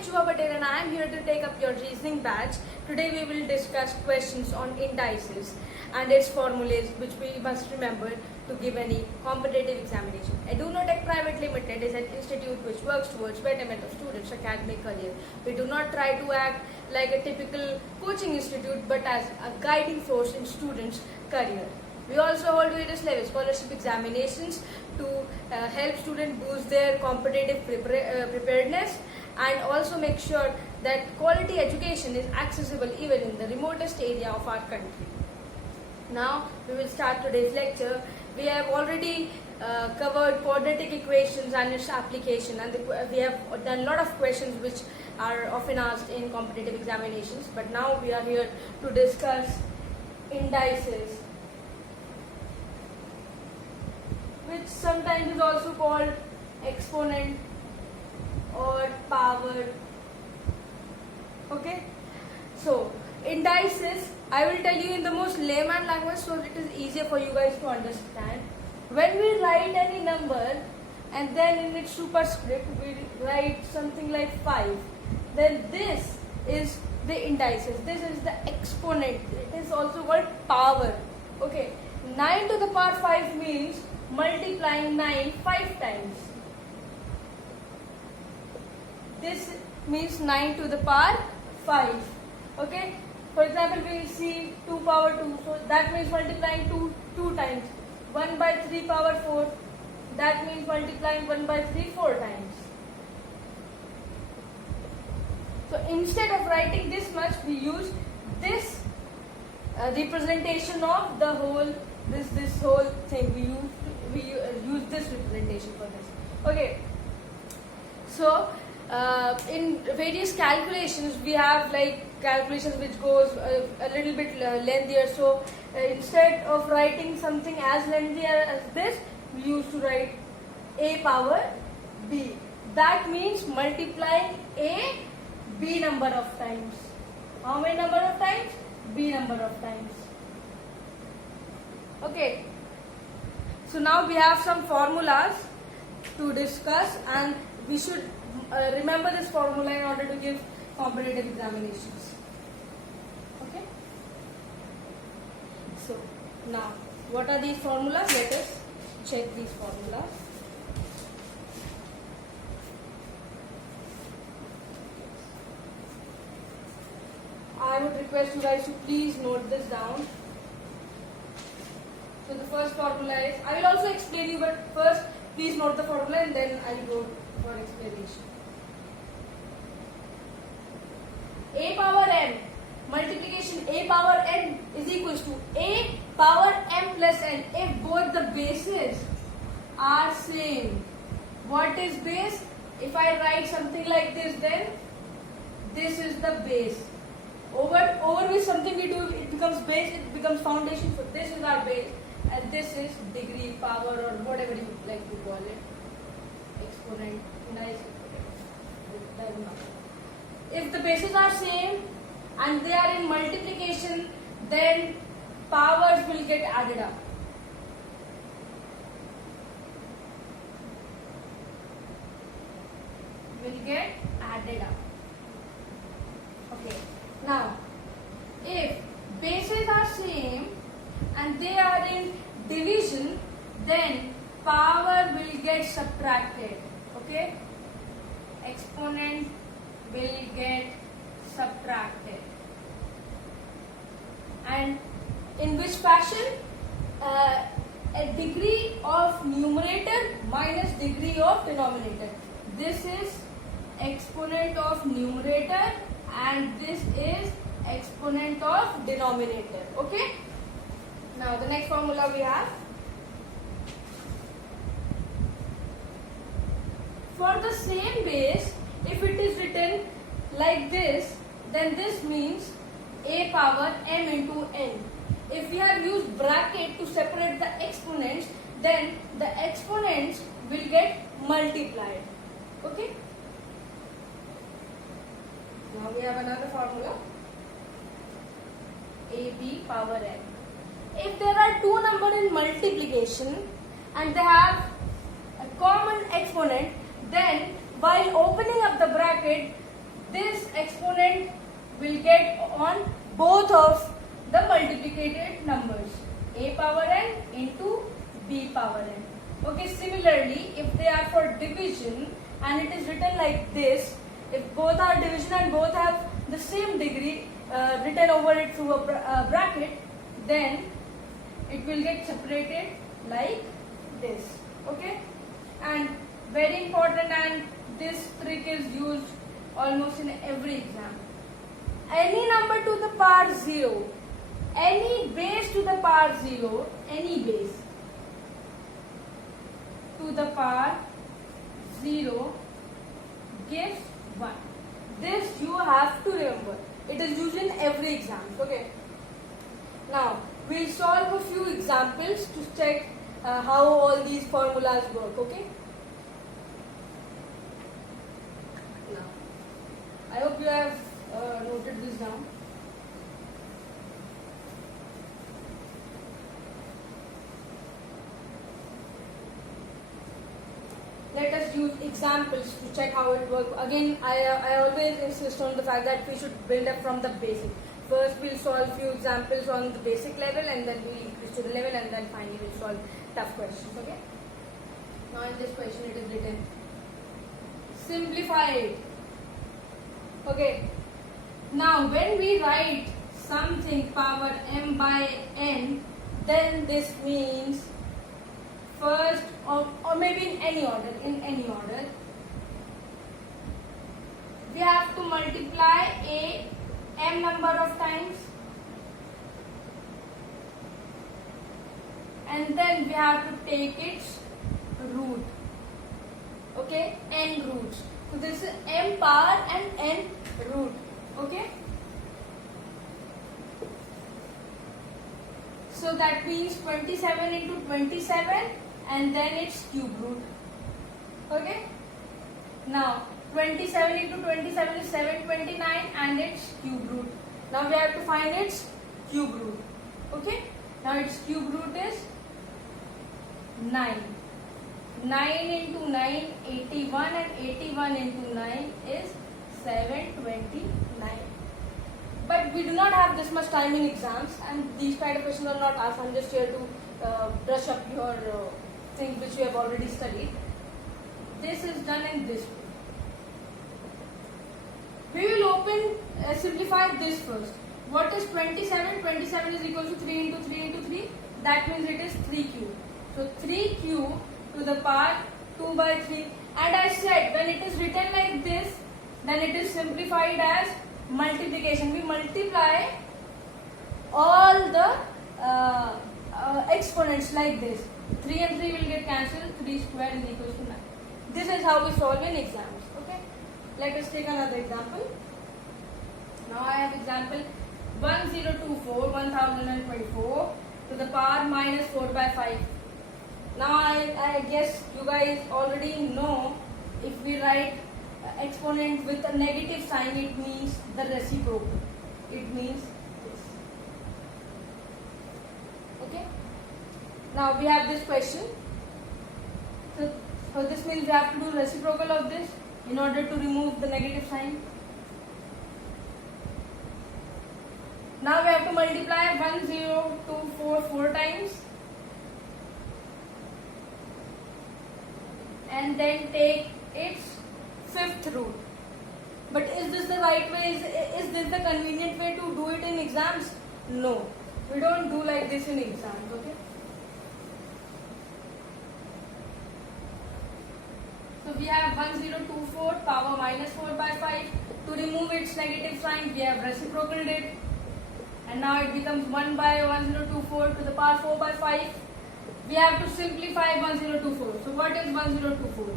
am Shubha Patel and I am here to take up your reasoning batch. Today we will discuss questions on indices and its formulas which we must remember to give any competitive examination. EduNoTech Private Limited is an institute which works towards betterment of students' academic career. We do not try to act like a typical coaching institute but as a guiding force in students' career. We also hold various level scholarship examinations to help students boost their competitive preparedness and also make sure that quality education is accessible even in the remotest area of our country. Now we will start today's lecture. We have already covered quadratic equations and its application, and we have done a lot of questions which are often asked in competitive examinations, but now we are here to discuss indices, which sometimes is also called exponent or power. Okay, so indices, I will tell you in the most layman language so it is easier for you guys to understand. When we write any number and then in its superscript we write something like 5, then this is the indices, this is the exponent, it is also called power. Okay, 9 to the power 5 means multiplying 9 5 times. This means 9 to the power 5. Okay, for example, we will see 2 power 2, so that means multiplying 2 times. 1 by 3 power 4, that means multiplying 1 by 3 4 times. So instead of writing this much, we use this representation of the whole, this whole thing. We use this representation for this. Okay, so in various calculations we have like calculations which goes a little bit lengthier, so instead of writing something as lengthier as this, we used to write a power b. That means multiplying a b number of times. How many number of times? B number of times. Okay, so now we have some formulas to discuss, and we should remember this formula in order to give competitive examinations. Okay, so now what are these formulas? Let us check these formulas. I would request you guys to please note this down. So the first formula is, I will also explain you, but first please note the formula and then I will go for explanation. A power n, multiplication a power n is equals to a power m plus n if both the bases are same. What is base? If I write something like this, then this is the base. Over which something we do, it becomes base, it becomes foundation. So this is our base and this is degree, power, or whatever you like to call it. Exponent, nice. If the bases are same and they are in multiplication, then powers will get added up. Will get added up. Okay. Now, if bases are same and they are in division, then power will get subtracted. Okay? Exponent will get subtracted. And in which fashion? A degree of numerator minus degree of denominator. This is exponent of numerator and this is exponent of denominator. Okay? Now the next formula we have. For the same base, if it is written like this, then this means a power m into n. If we have used bracket to separate the exponents, then the exponents will get multiplied. Okay? Now we have another formula, ab power n. If there are two numbers in multiplication and they have a common exponent, then while opening up the bracket, this exponent will get on both of the multiplicated numbers, a power n into b power n. Okay, similarly, if they are for division and it is written like this, if both are division and both have the same degree written over it through a bracket, then it will get separated like this. Okay, and very important, and this trick is used almost in every exam. Any number to the power 0, any base to the power 0, any base to the power 0 gives 1. This you have to remember. It is used in every exam. Okay. Now we'll solve a few examples to check how all these formulas work. Okay. Now I hope you have noted this down. Let us use examples to check how it works. Again, I always insist on the fact that we should build up from the basic. First, we'll solve few examples on the basic level, and then we'll increase to the level, and then finally we'll solve tough questions. Okay. Now in this question, it is written: simplify it. Okay. Now, when we write something power m by n, then this means first, or maybe in any order, we have to multiply a m number of times, and then we have to take its root. Okay, n roots. So this is m power and n root. Okay. So that means 27 into 27 and then its cube root. Okay. Now 27 into 27 is 729 and its cube root. Now we have to find its cube root. Okay. Now its cube root is 9. 9 into 9, 81, and 81 into 9 is 729. But we do not have this much time in exams, and these kind of questions are not asked. I'm just here to brush up your things which you have already studied. This is done in this way. We will simplify this first. What is 27? 27 is equal to 3 into 3 into 3. That means it is 3q. So 3q to the power 2 by 3. And I said when it is written like this, then it is simplified as multiplication. We multiply all the exponents like this. 3 and 3 will get cancelled. 3 square is equal to 9. This is how we solve in exams. Okay. Let us take another example. Now I have example 1024 to the power minus 4 by 5. Now I guess you guys already know, if we write exponent with a negative sign, it means the reciprocal. It means this. Okay. Now we have this question. So this means we have to do reciprocal of this in order to remove the negative sign. Now we have to multiply 1024 4 times and then take its fifth root. But is this the right way? Is this the convenient way to do it in exams? No. We don't do like this in exams. Okay. So we have 1024 power minus 4 by 5. To remove its negative sign, we have reciprocaled it. And now it becomes 1 by 1024 to the power 4 by 5. We have to simplify 1024. So what is 1024?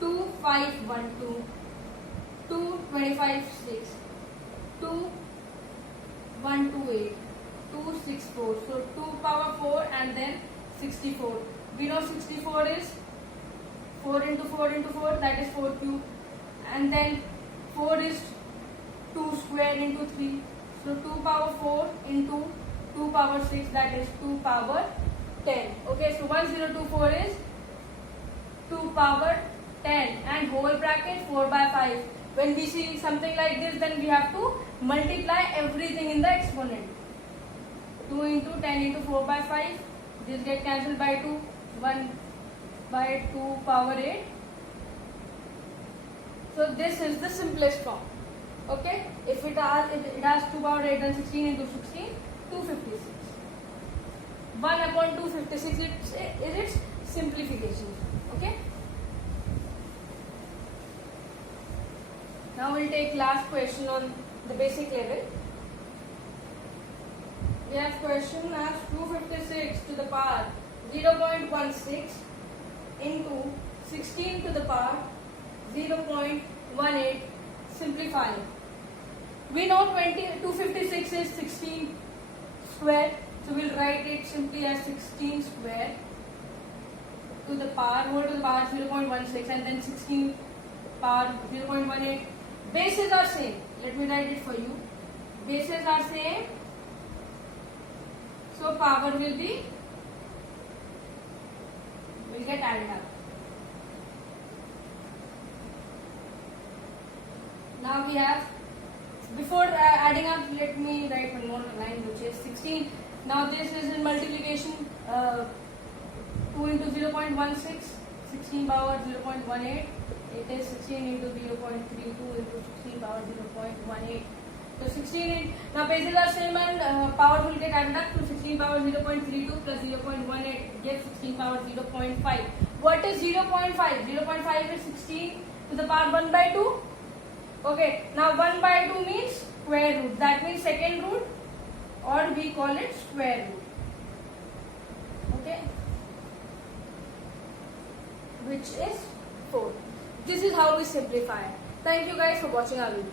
2, 5, 1, 2. 2, 25, 6. 2, 1, 2, 8. 2, 6, 4. So 2 power 4 and then 64. We know 64 is 4 into 4 into 4, that is 4 cube. And then 4 is 2 square into 3. So 2 power 4 into 2 power 6, that is 2 power 10. Okay, so 1024 is 2 power 10 and whole bracket 4 by 5. When we see something like this, then we have to multiply everything in the exponent. 2 into 10 into 4 by 5. This get cancelled by 2. 1 by 2 power 8. So this is the simplest form. Okay. If it has 2 power 8, then 16 into 16, 256. 1 upon 256 is its simplification. Okay. Now we'll take last question on the basic level. We have question as 256 to the power 0.16 into 16 to the power 0.18 simplifying. We know 256 is 16 square, so we'll write it simply as 16 square to the power whole to the power 0.16 and then 16 power 0.18. Bases are same. Let me write it for you. Bases are same, so power will get added up. Now we have, before adding up, let me write one more line, which is 16. Now this is in multiplication, 2 into 0.16, 16 power 0.18. It is 16 into 0.32 into 16 power 0.18. So 16, now bases are same and power will get added up to 16 power 0.32 plus 0.18 gives 16 power 0.5. What is 0.5? 0.5 is 16 to the power 1 by 2. Okay, now 1 by 2 means square root. That means second root, or we call it square root. Okay, which is 4. This is how we simplify. Thank you guys for watching our video.